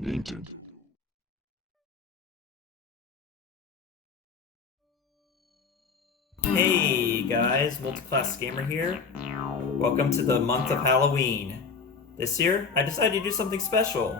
Nintendo. Hey guys, Multiclass Gamer here. Welcome to the month of Halloween. This year, I decided to do something special.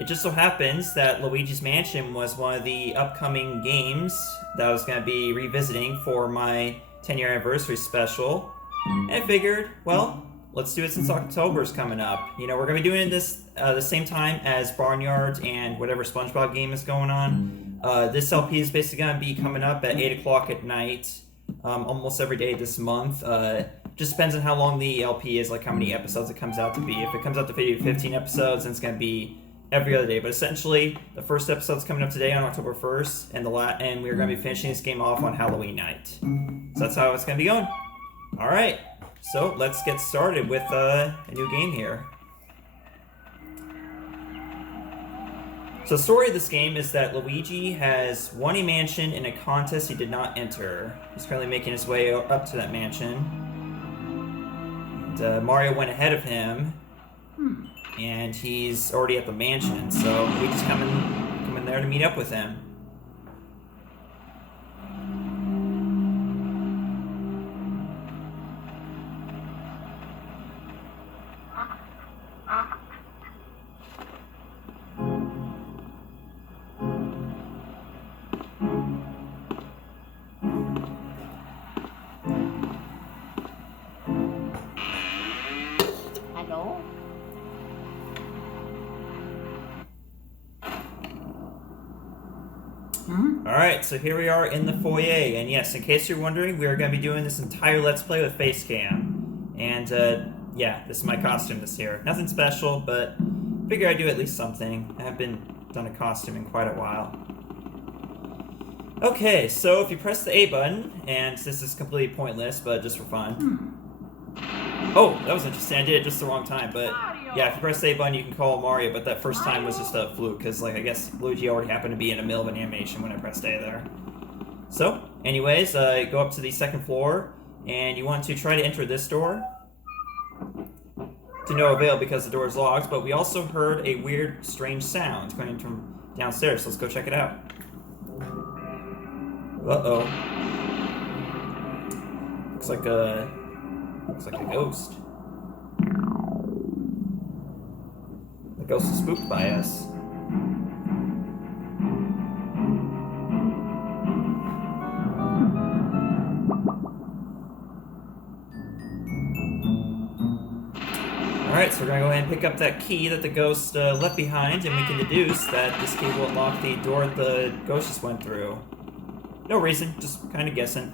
It just so happens that Luigi's Mansion was one of the upcoming games that I was going to be revisiting for my 10-year anniversary special. And I figured, well, let's do it since October's coming up. You know, we're going to be doing this the same time as Barnyard and whatever SpongeBob game is going on. This LP is basically going to be coming up at 8 o'clock at night. Almost every day this month. Just depends on how long the LP is, like how many episodes it comes out to be. If it comes out to be 15 episodes, then it's going to be every other day. But essentially, the first episode's coming up today on October 1st, and we're going to be finishing this game off on Halloween night. So that's how it's going to be going. Alright, so let's get started with a new game here. So the story of this game is that Luigi has won a mansion in a contest he did not enter. He's currently making his way up to that mansion. And, Mario went ahead of him, and he's already at the mansion, so Luigi's coming there to meet up with him. Alright, so here we are in the foyer, and yes, in case you're wondering, we are going to be doing this entire Let's Play with facecam. And, yeah, this is my costume this year. Nothing special, but figure I'd do at least something. I haven't done a costume in quite a while. Okay, so if you press the A button, and this is completely pointless, but just for fun. Oh, that was interesting. I did it just the wrong time, but yeah, if you press the A button, you can call Mario, but that first time was just a fluke, because, like, I guess Luigi already happened to be in the middle of an animation when I pressed A there. So, anyways, go up to the second floor, and you want to try to enter this door. To no avail because the door is locked, but we also heard a weird, strange sound coming from downstairs, so let's go check it out. Uh-oh. Looks like a ghost. The ghost is spooked by us. Alright, so we're gonna go ahead and pick up that key that the ghost left behind, and we can deduce that this key will unlock the door the ghost just went through. No reason, just kind of guessing.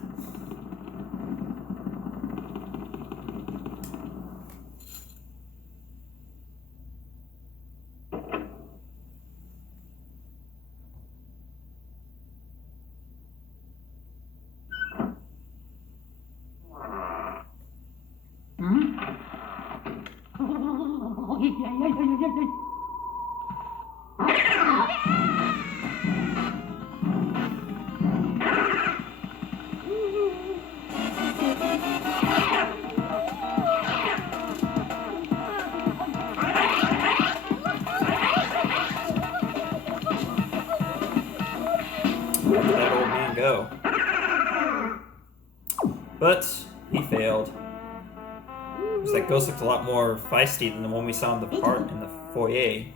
Where did that old man go? But he failed. Because that ghost looked a lot more feisty than the one we saw in the foyer.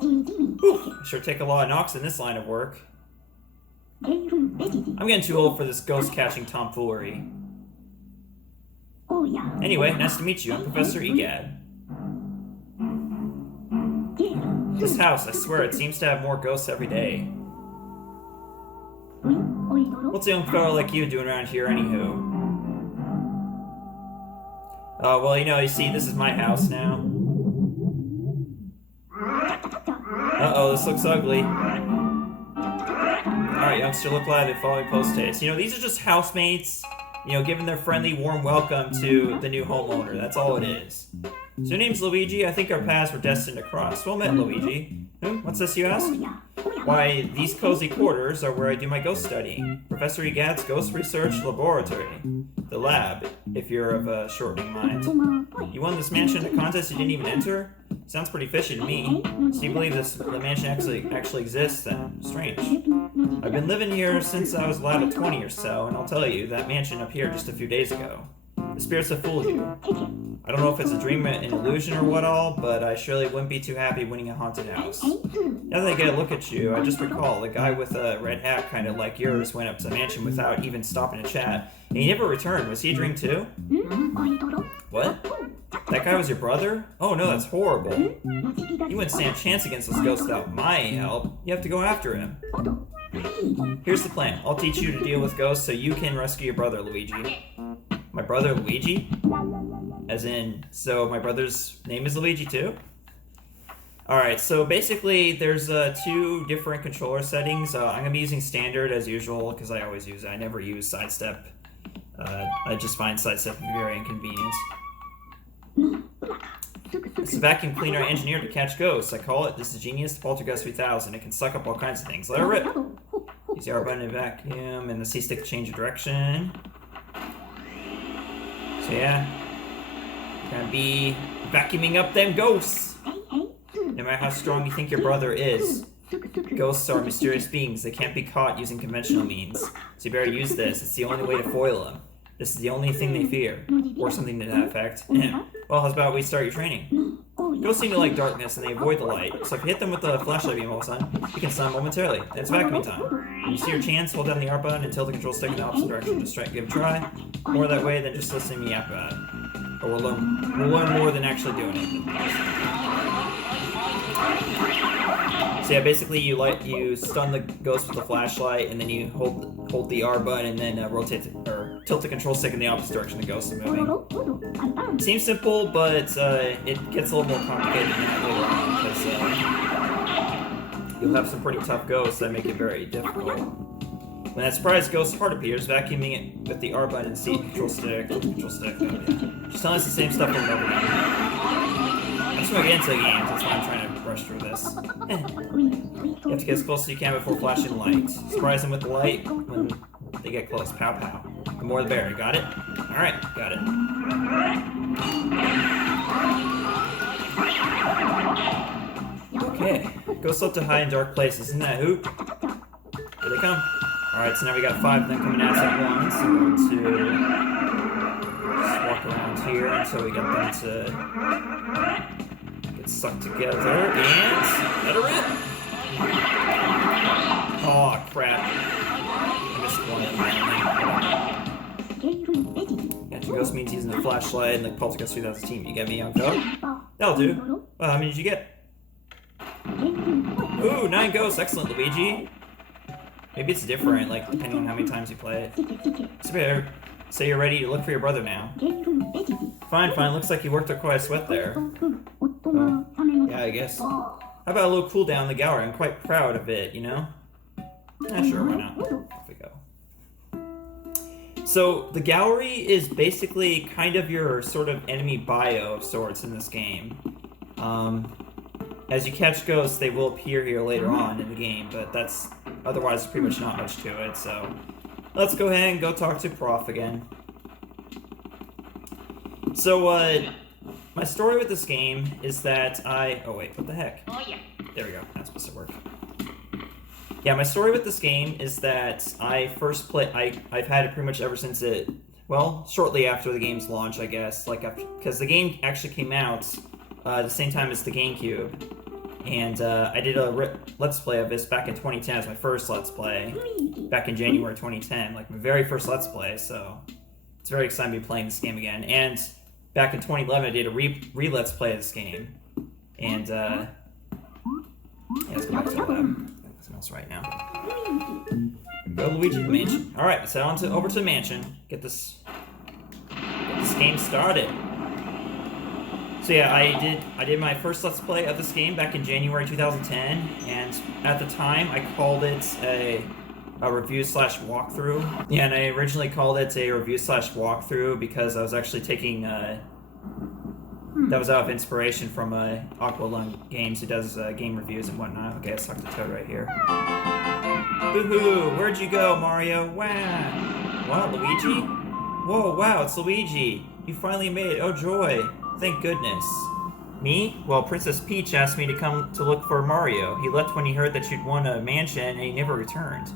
Whew, sure take a lot of knocks in this line of work. I'm getting too old for this ghost-catching tomfoolery. Anyway, nice to meet you. I'm Professor Egad. This house, I swear, it seems to have more ghosts every day. What's a young fellow like you doing around here, anywho? Well, you see, this is my house now. Uh-oh, this looks ugly. Alright, youngster, look live and follow me post-haste. These are just housemates, giving their friendly, warm welcome to the new homeowner. That's all it is. So your name's Luigi. I think our paths were destined to cross. Well met, Luigi. What's this, you ask? Why, these cozy quarters are where I do my ghost studying. Professor Egad's Ghost Research Laboratory. The lab, if you're of a shortening mind. You won this mansion in a contest you didn't even enter? Sounds pretty fishy to me. So you believe the mansion actually exists then? Strange. I've been living here since I was a lad of 20 or so, and I'll tell you, that mansion up here just a few days ago. The spirits have fooled you. I don't know if it's a dream, an illusion, or what all, but I surely wouldn't be too happy winning a haunted house. Now that I get a look at you, I just recall the guy with a red hat, kind of like yours, went up to the mansion without even stopping to chat, and he never returned. Was he a dream too? What? That guy was your brother? Oh no, that's horrible. You wouldn't stand a chance against this ghost without my help. You have to go after him. Here's the plan. I'll teach you to deal with ghosts so you can rescue your brother, Luigi. My brother, Luigi? As in, so my brother's name is Luigi too? Alright, so basically there's 2 different controller settings. I'm going to be using standard as usual because I always use it. I never use sidestep. I just find sidestep very inconvenient. It's a vacuum cleaner engineered to catch ghosts. I call it, this is genius, Poltergust 3000. It can suck up all kinds of things. Let it rip. Use the R button to vacuum and the C stick to change the direction. So yeah, gonna be vacuuming up them ghosts. No matter how strong you think your brother is, ghosts are mysterious beings. They can't be caught using conventional means. So you better use this. It's the only way to foil them. This is the only thing they fear, or something to that effect. Well, how about we start your training? Ghosts seem to like darkness and they avoid the light. So if you hit them with the flashlight beam all of a sudden, you can stun them momentarily. And it's vacuuming time. When you see your chance, hold down the R button and tilt the control stick in the opposite direction. Just try, give it a try. More that way than just listening to me yap about it. Or we'll learn more than actually doing it. So yeah, basically you stun the ghost with the flashlight, and then you hold the R button, and then rotate or tilt the control stick in the opposite direction the ghost is moving. Seems simple, but it gets a little more complicated than that later on, because you'll have some pretty tough ghosts that make it very difficult. When that surprise ghost heart appears, vacuuming it with the R button and C control stick, just telling us the same stuff over and over again. I'm just going to get into the games, that's why I'm trying to rush through this. You have to get as close as you can before flashing the light. Surprise them with the light when they get close. Pow pow. The more the better. Got it? Alright, got it. Okay. Ghosts love to hide in dark places. Isn't that hoot? Here they come. Alright, so now we got 5 of them coming at us at once. I'm going to just walk around here until we get them to get sucked together, and let her rip! Oh crap. I missed one. Gotcha, ghost means using the flashlight and the Poltergust 3000 team. You get me, young code? That'll do. Well, how many did you get? Ooh, 9 ghosts. Excellent, Luigi. Maybe it's different, like, depending on how many times you play it. Say you're ready to look for your brother now. Fine. Looks like you worked up quite a sweat there. Oh, yeah, I guess. How about a little cool down in the gallery? I'm quite proud of it, you know? Sure, why not? Off we go. So, the gallery is basically kind of your sort of enemy bio of sorts in this game. As you catch ghosts, they will appear here later on in the game, but that's otherwise pretty much not much to it, so let's go ahead and go talk to Prof again. So, my story with this game is that oh wait, what the heck? Oh yeah. There we go, that's supposed to work. Yeah, my story with this game is that I've had it pretty much ever since shortly after the game's launch, I guess, because the game actually came out the same time as the GameCube, and I did a Let's Play of this back in 2010 as my first Let's Play, back in January 2010, like my very first Let's Play, so it's very exciting to be playing this game again. And back in 2011 I did a re-Let's Play of this game, and yeah, let's go back to the lab. Something else right now. Go Luigi the mansion. Alright, let's head over to the mansion, get this game started. So yeah, I did my first Let's Play of this game back in January 2010, and at the time I called it a review/walkthrough. Yeah, and I originally called it a review/walkthrough because I was actually taking that was out of inspiration from Aqua Lung Games, who does game reviews and whatnot. Okay, let's talk to Toad right here. Boo-hoo! Where'd you go, Mario? Wow! What, Luigi? Whoa, wow, it's Luigi! You finally made it! Oh joy! Thank goodness. Me? Well, Princess Peach asked me to come to look for Mario. He left when he heard that you'd won a mansion and he never returned.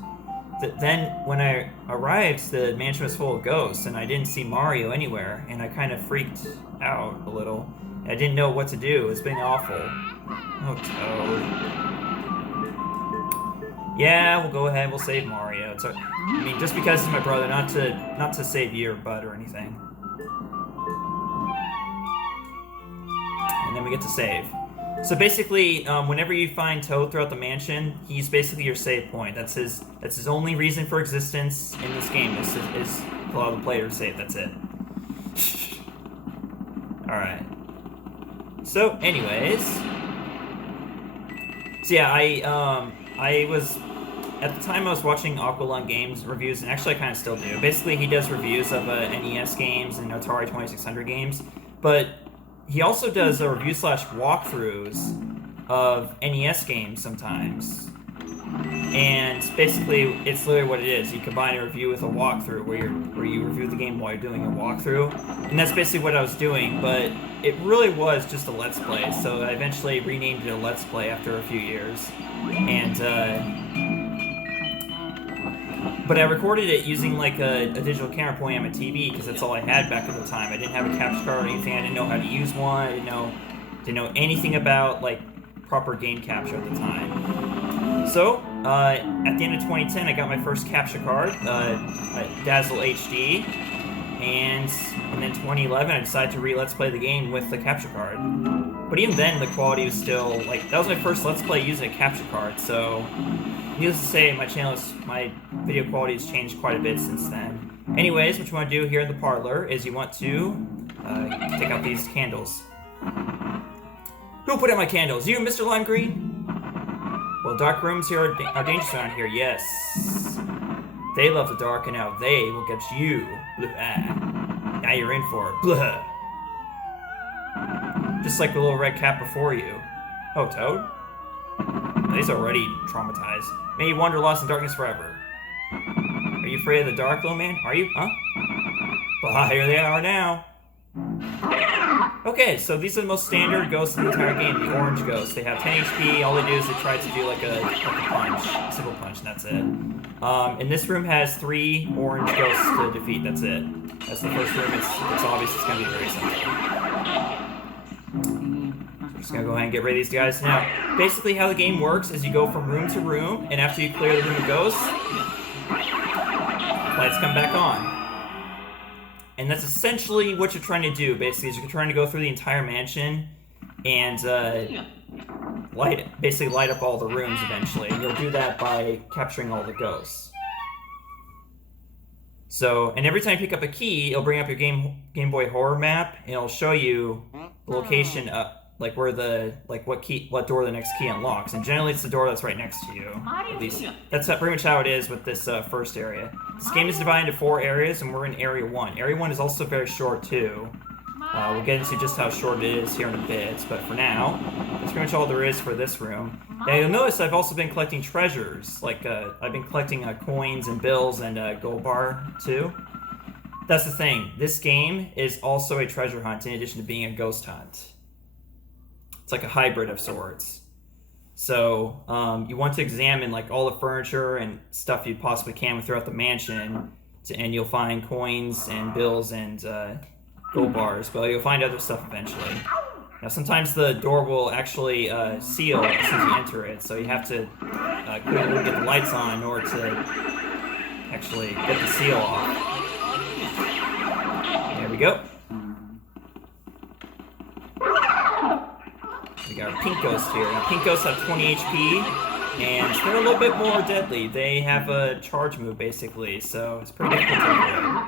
Then, when I arrived, the mansion was full of ghosts and I didn't see Mario anywhere, and I kind of freaked out a little. I didn't know what to do. It's been awful. Oh, Toad. Yeah, we'll go ahead. We'll save Mario. I mean, just because he's my brother, not to save your butt or anything. And then we get to save. So basically, whenever you find Toad throughout the mansion, he's basically your save point. That's his only reason for existence in this game is to allow the player to save. That's it. All right. So, anyways, so yeah, I was at the time I was watching Aqualung Games reviews, and actually I kind of still do. Basically, he does reviews of NES games and Atari 2600 games, but he also does review/walkthroughs of NES games sometimes. And basically, it's literally what it is. You combine a review with a walkthrough, where you review the game while you're doing a walkthrough, and that's basically what I was doing. But it really was just a Let's Play, so I eventually renamed it a Let's Play after a few years. And but I recorded it using like a digital camera pointing at my TV because that's all I had back at the time. I didn't have a capture card or anything. I didn't know how to use one. I didn't know anything about like proper game capture at the time. So at the end of 2010, I got my first capture card, Dazzle HD, and then 2011, I decided to Let's Play the game with the capture card. But even then, the quality was still like that was my first Let's Play using a capture card. So needless to say, my video quality has changed quite a bit since then. Anyways, what you want to do here in the parlor is you want to take out these candles. Who put out my candles? You, Mr. Lime Green? Well, dark rooms here are dangerous around here, yes. They love the dark, and now they will get you. Blah. Now you're in for it. Blah. Just like the little red cat before you. Oh, Toad? He's already traumatized. May you wander lost in darkness forever. Are you afraid of the dark, little man? Are you? Huh? Well, here they are now. Okay, so these are the most standard ghosts in the entire game, the orange ghosts. They have 10 HP, all they do is they try to do like a punch, a simple punch, and that's it. And this room has 3 orange ghosts to defeat, that's it. That's the first room, it's obvious it's going to be very simple. I'm just going to go ahead and get rid of these guys. Now, basically how the game works is you go from room to room, and after you clear the room of ghosts, lights come back on. And that's essentially what you're trying to do, basically, is you're trying to go through the entire mansion and light up all the rooms eventually. And you'll do that by capturing all the ghosts. So, and every time you pick up a key, it'll bring up your Game Boy Horror map, and it'll show you the location, like where what door the next key unlocks. And generally, it's the door that's right next to you. At least that's pretty much how it is with this first area. This game is divided into 4 areas, and we're in Area 1. Area 1 is also very short too. We'll get into just how short it is here in a bit, but for now, that's pretty much all there is for this room. Now you'll notice I've also been collecting treasures, like I've been collecting coins and bills and gold bar too. That's the thing. This game is also a treasure hunt in addition to being a ghost hunt. It's like a hybrid of sorts. So you want to examine like all the furniture and stuff you possibly can throughout the mansion, and you'll find coins and bills and gold bars, but you'll find other stuff eventually. Now sometimes the door will actually seal as soon as you enter it, so you have to quickly get the lights on in order to actually get the seal off. There we go. We got our pink ghost here. Now pink ghosts have 20 HP, and they're a little bit more deadly. They have a charge move basically, so it's pretty difficult to avoid.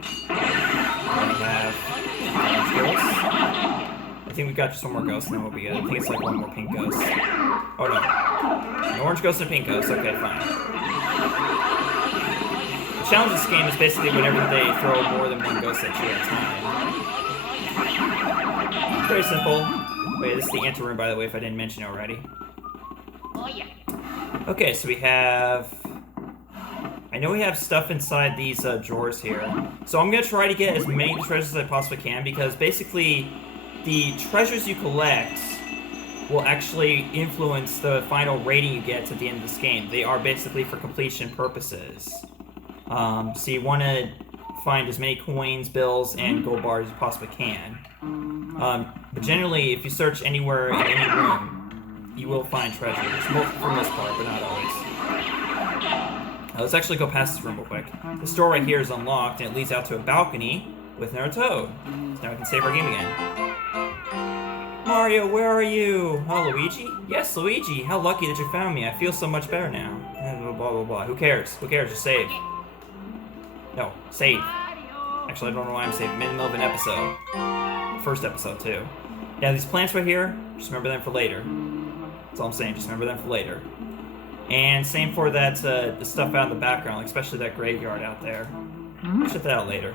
We have orange ghosts. I think we got just one more ghost, and then we'll be good. I think it's like one more pink ghost. Oh no. An orange ghost and a pink ghost. Okay, fine. The challenge of this game is basically whenever they throw more than one ghost at you at a time. Very simple. Wait, this is the anteroom, by the way, if I didn't mention it already. Oh, yeah. Okay, so we have... I know we have stuff inside these drawers here. So I'm going to try to get as many treasures as I possibly can, because basically the treasures you collect will actually influence the final rating you get at the end of this game. They are basically for completion purposes. So you want to find as many coins, bills, and gold bars as you possibly can. But generally, if you search anywhere in any room, you will find treasures. For the most part, but not always. Let's actually go past this room real quick. This door right here is unlocked, and it leads out to a balcony with another toad. So now we can save our game again. Mario, where are you? Oh, Luigi? Yes, Luigi. How lucky that you found me. I feel so much better now. Blah, blah, blah, blah. Who cares? Who cares? Just save. No, save. Actually, I don't know why I'm saving. I'm in the middle of an episode. First episode, too. Now, these plants right here, just remember them for later. That's all I'm saying. Just remember them for later. And same for that, the stuff out in the background, like especially that graveyard out there. We'll check that out later.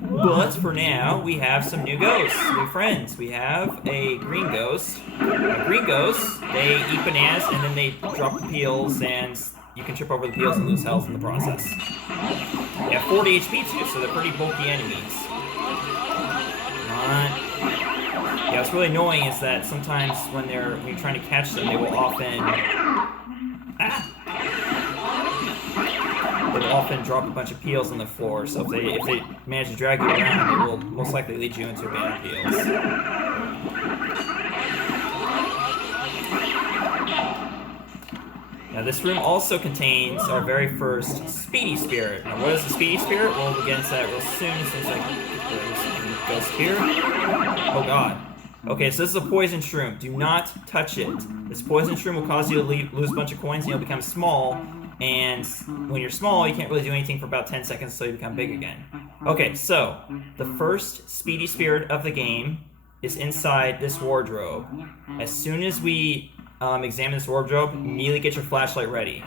But for now, we have some new ghosts, new friends. We have a green ghost. Green ghosts, they eat bananas and then they drop the peels, and you can trip over the peels and lose health in the process. They have 40 HP too, so they're pretty bulky enemies. Yeah, what's really annoying is that sometimes when you're trying to catch them, they will often drop a bunch of peels on the floor. So if they manage to drag you around, they will most likely lead you into a banana peels. Now this room also contains our very first Speedy Spirit. Now what is the Speedy Spirit? Well, we'll get into that real soon as soon as I can get ghost here. Oh god. Okay, so this is a poison shroom. Do not touch it. This poison shroom will cause you to lose a bunch of coins and you'll become small. And when you're small, you can't really do anything for about 10 seconds until you become big again. Okay, so the first Speedy Spirit of the game is inside this wardrobe. As soon as we examine this wardrobe, immediately get your flashlight ready.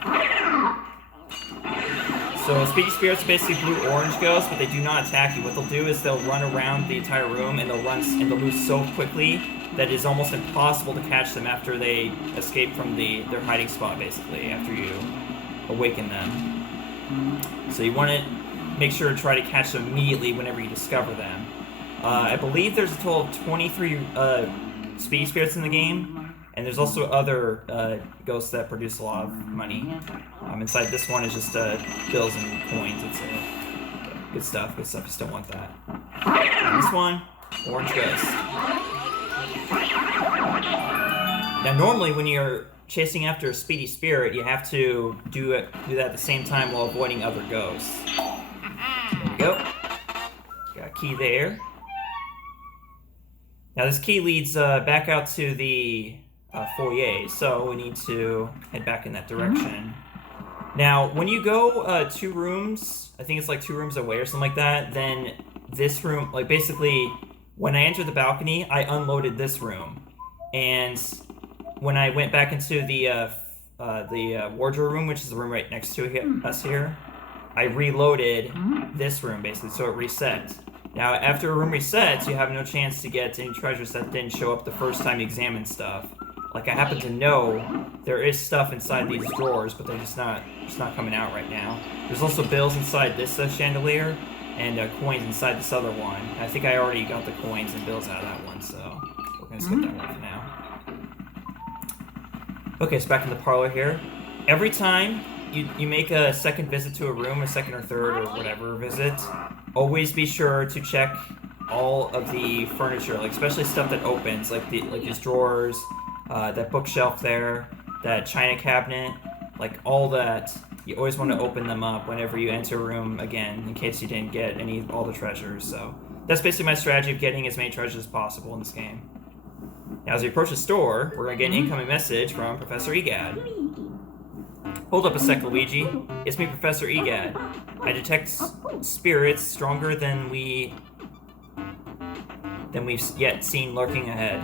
So Speedy Spirits are basically blue-orange ghosts, but they do not attack you. What they'll do is they'll run around the entire room, and they'll move so quickly that it's almost impossible to catch them after they escape from their hiding spot, basically, after you awaken them. So you want to make sure to try to catch them immediately whenever you discover them. I believe there's a total of 23 Speedy Spirits in the game. And there's also other ghosts that produce a lot of money. Inside this one is just bills and coins. It's good stuff. Good stuff. Just don't want that. And this one, orange ghost. Now, normally when you're chasing after a Speedy Spirit, you have to do that at the same time while avoiding other ghosts. There we go. Got a key there. Now this key leads back out to the foyer, so we need to head back in that direction. Now, when you go 2 rooms, I think it's like 2 rooms away or something like that, then this room, like basically, when I entered the balcony, I unloaded this room. And when I went back into the wardrobe room, which is the room right next to us here, I reloaded this room, basically, so it reset. Now, after a room resets, you have no chance to get any treasures that didn't show up the first time you examined stuff. Like, I happen to know there is stuff inside these drawers, but they're just not coming out right now. There's also bills inside this chandelier, and coins inside this other one. I think I already got the coins and bills out of that one, so we're gonna skip that one for now. Okay, so back in the parlor here. Every time you make a second visit to a room, a second or third or whatever visit, always be sure to check all of the furniture, like especially stuff that opens, like these drawers, that bookshelf there, that china cabinet, like all that. You always want to open them up whenever you enter a room again, in case you didn't get all the treasures. So that's basically my strategy of getting as many treasures as possible in this game. Now, as we approach the store, we're gonna get an incoming message from Professor Egad. Hold up a sec, Luigi. It's me, Professor Egad. I detect spirits stronger than we've yet seen lurking ahead.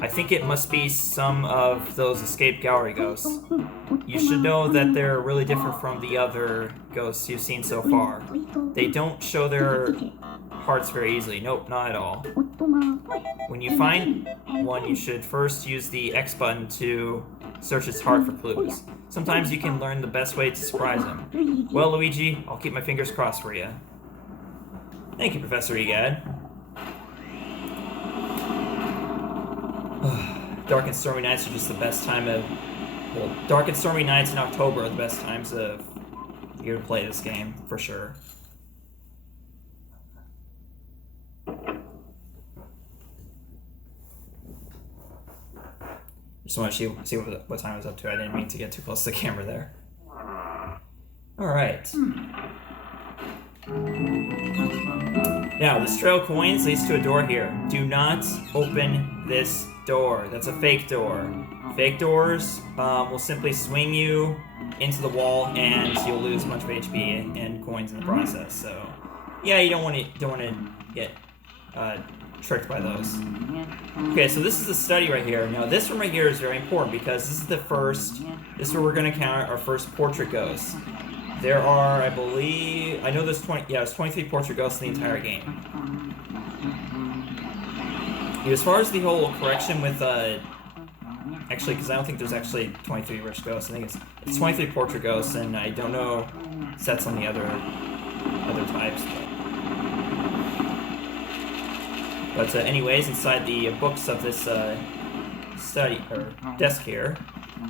I think it must be some of those escaped gallery ghosts. You should know that they're really different from the other ghosts you've seen so far. They don't show their hearts very easily. Nope, not at all. When you find one, you should first use the X button to search its heart for clues. Sometimes you can learn the best way to surprise him. Well, Luigi, I'll keep my fingers crossed for you. Thank you, Professor Egad. dark and stormy nights are just the best time of... Well, dark and stormy nights in October are the best times of year to play this game, for sure. Just want to see what time I was up to. I didn't mean to get too close to the camera there. Alright. Now, this trail of coins leads to a door here. Do not open this door. That's a fake door. Fake doors will simply swing you into the wall, and you'll lose a bunch of HP and coins in the process. So, yeah, you don't want to get tricked by those. Okay, so this is the study right here. Now, this one right here is very important because this is the first. This is where we're going to count our first portrait ghost. There are, I believe, I know there's 20. Yeah, there's 23 portrait ghosts in the entire game. As far as the whole correction with actually, because I don't think there's actually 23 rich ghosts. I think it's 23 portrait ghosts, and I don't know sets on the other types. But anyways, inside the books of this study or desk here,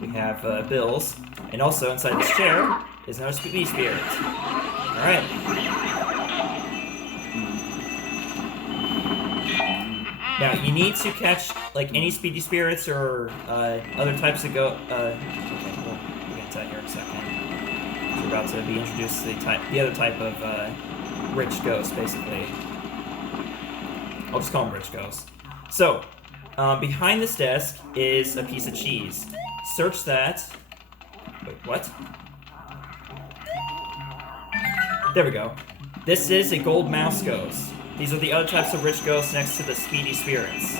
we have bills, and also inside this chair is another speedy spirit. All right. Now, you need to catch, like, any speedy spirits or other types of okay, we'll get to that here in a second. So we're about to be introduced to the other type of rich ghost, basically. I'll just call them rich ghosts. So, behind this desk is a piece of cheese. Search that. Wait, what? There we go. This is a gold mouse ghost. These are the other types of rich ghosts next to the speedy spirits.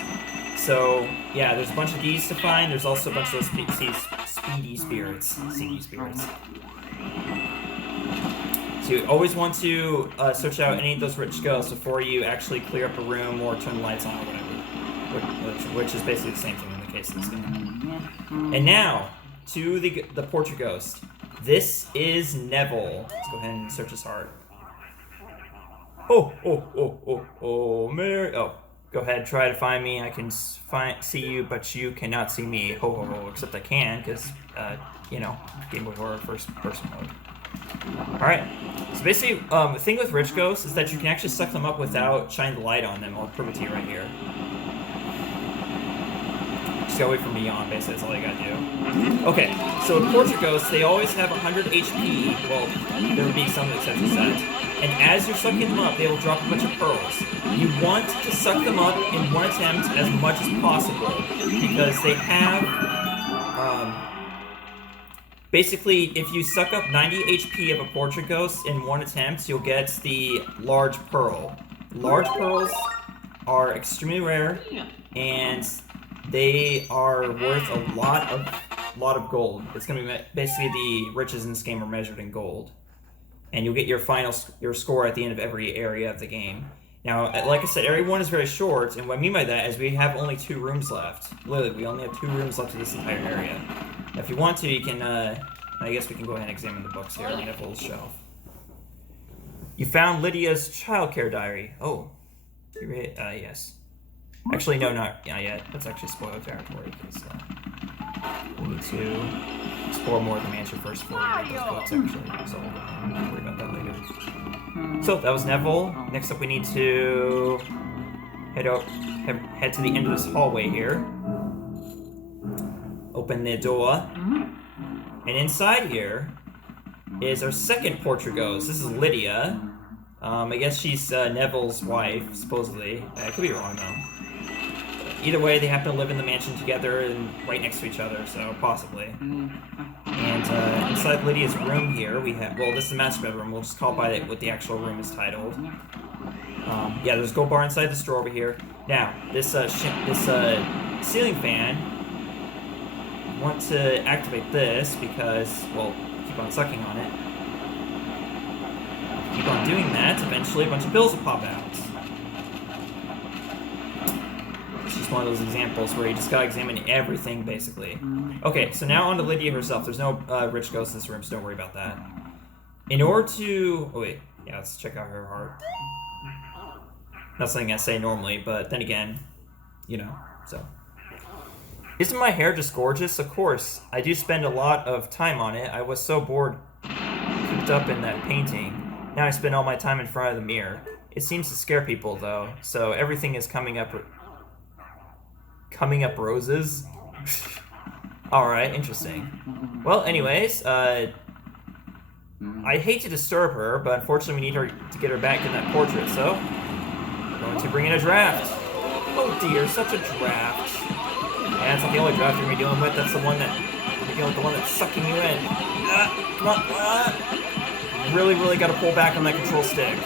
So, yeah, there's a bunch of these to find. There's also a bunch of those speedy spirits. Speedy spirits. So you always want to search out any of those rich ghosts before you actually clear up a room or turn the lights on or whatever. Which is basically the same thing in the case of this game. And now, to the portrait ghost. This is Neville. Let's go ahead and search his heart. Oh, Mary. Oh, go ahead, try to find me. I can see you, but you cannot see me. Except I can, because, you know, Game Boy Horror first person mode. Alright, so basically, the thing with rich ghosts is that you can actually suck them up without shining the light on them. I'll prove it to you right here. Just go away from beyond, basically, that's all you gotta do. Okay, so with portrait ghosts, they always have 100 HP. Well, there would be some exceptions to that. And as you're sucking them up, they will drop a bunch of pearls. You want to suck them up in one attempt as much as possible, because they have, basically, if you suck up 90 HP of a portrait ghost in one attempt, you'll get the large pearl. Large pearls are extremely rare, and they are worth a lot of gold. It's going to be basically the riches in this game are measured in gold. And you'll get your score at the end of every area of the game. Now, like I said, area 1 is very short, and what I mean by that is we have only 2 rooms left. Literally, we only have 2 rooms left in this entire area. Now, if you want to, you can, I guess we can go ahead and examine the books here on Neville's shelf. You found Lydia's childcare diary. Oh. Yes. Actually, no, not yet. That's actually spoiler territory, because we need to explore more of the mansion first before we read those books, actually. So we'll worry about that later. So, that was Neville. Next up, we need to head to the end of this hallway here. Open the door. And inside here is our second portrait ghost. This is Lydia. I guess she's Neville's wife, supposedly. I could be wrong, though. Either way, they happen to live in the mansion together and right next to each other, so possibly. And inside Lydia's room here, we have... Well, this is the master bedroom. We'll just call it by what the actual room is titled. Yeah, there's a gold bar inside this drawer over here. Now, this ceiling fan... I want to activate this because, well, keep on sucking on it. Keep on doing that, eventually a bunch of bills will pop out. It's just one of those examples where you just gotta examine everything, basically. Okay, so now on to Lydia herself. There's no rich ghost in this room, so don't worry about that. In order to... Oh, wait. Yeah, let's check out her heart. Not something I say normally, but then again, you know, so... Isn't my hair just gorgeous? Of course. I do spend a lot of time on it. I was so bored cooped up in that painting. Now I spend all my time in front of the mirror. It seems to scare people, though, so everything is coming up roses? Alright, interesting. Well, anyways, I hate to disturb her, but unfortunately we need her to get her back in that portrait, so we're going to bring in a draft. Oh dear, such a draft. Yeah, it's not the only draft you're going to be dealing with. That's the one that's sucking you in. Come on. Really, really got to pull back on that control stick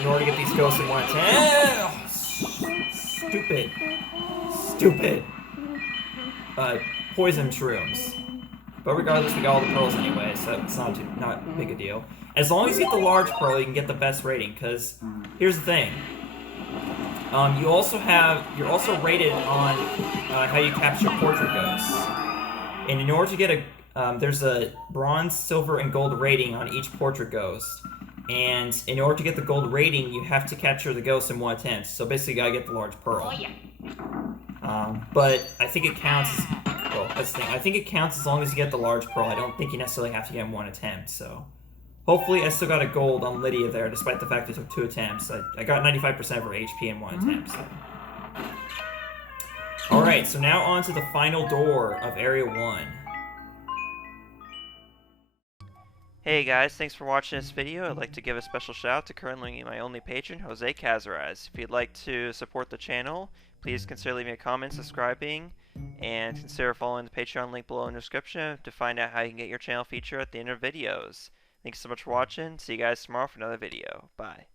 in order to get these ghosts in one attempt. Stupid. Poison shrooms. But regardless, we got all the pearls anyway, so it's not big a deal. As long as you get the large pearl, you can get the best rating. Because here's the thing. You're also rated on how you capture portrait ghosts. And in order to get there's a bronze, silver, and gold rating on each portrait ghost. And in order to get the gold rating, you have to capture the ghost in one attempt. So basically, you gotta get the large pearl. Oh, yeah. But I think it counts. Well, that's the thing. I think it counts as long as you get the large pearl. I don't think you necessarily have to get in one attempt. So hopefully, I still got a gold on Lydia there, despite the fact it took 2 attempts. I got 95% of her HP in 1 attempt. So. All right, so now on to the final door of Area 1. Hey guys, thanks for watching this video. I'd like to give a special shout out to currently my only patron, Jose Cazares. If you'd like to support the channel, please consider leaving a comment, subscribing, and consider following the Patreon link below in the description to find out how you can get your channel featured at the end of videos. Thanks so much for watching. See you guys tomorrow for another video. Bye.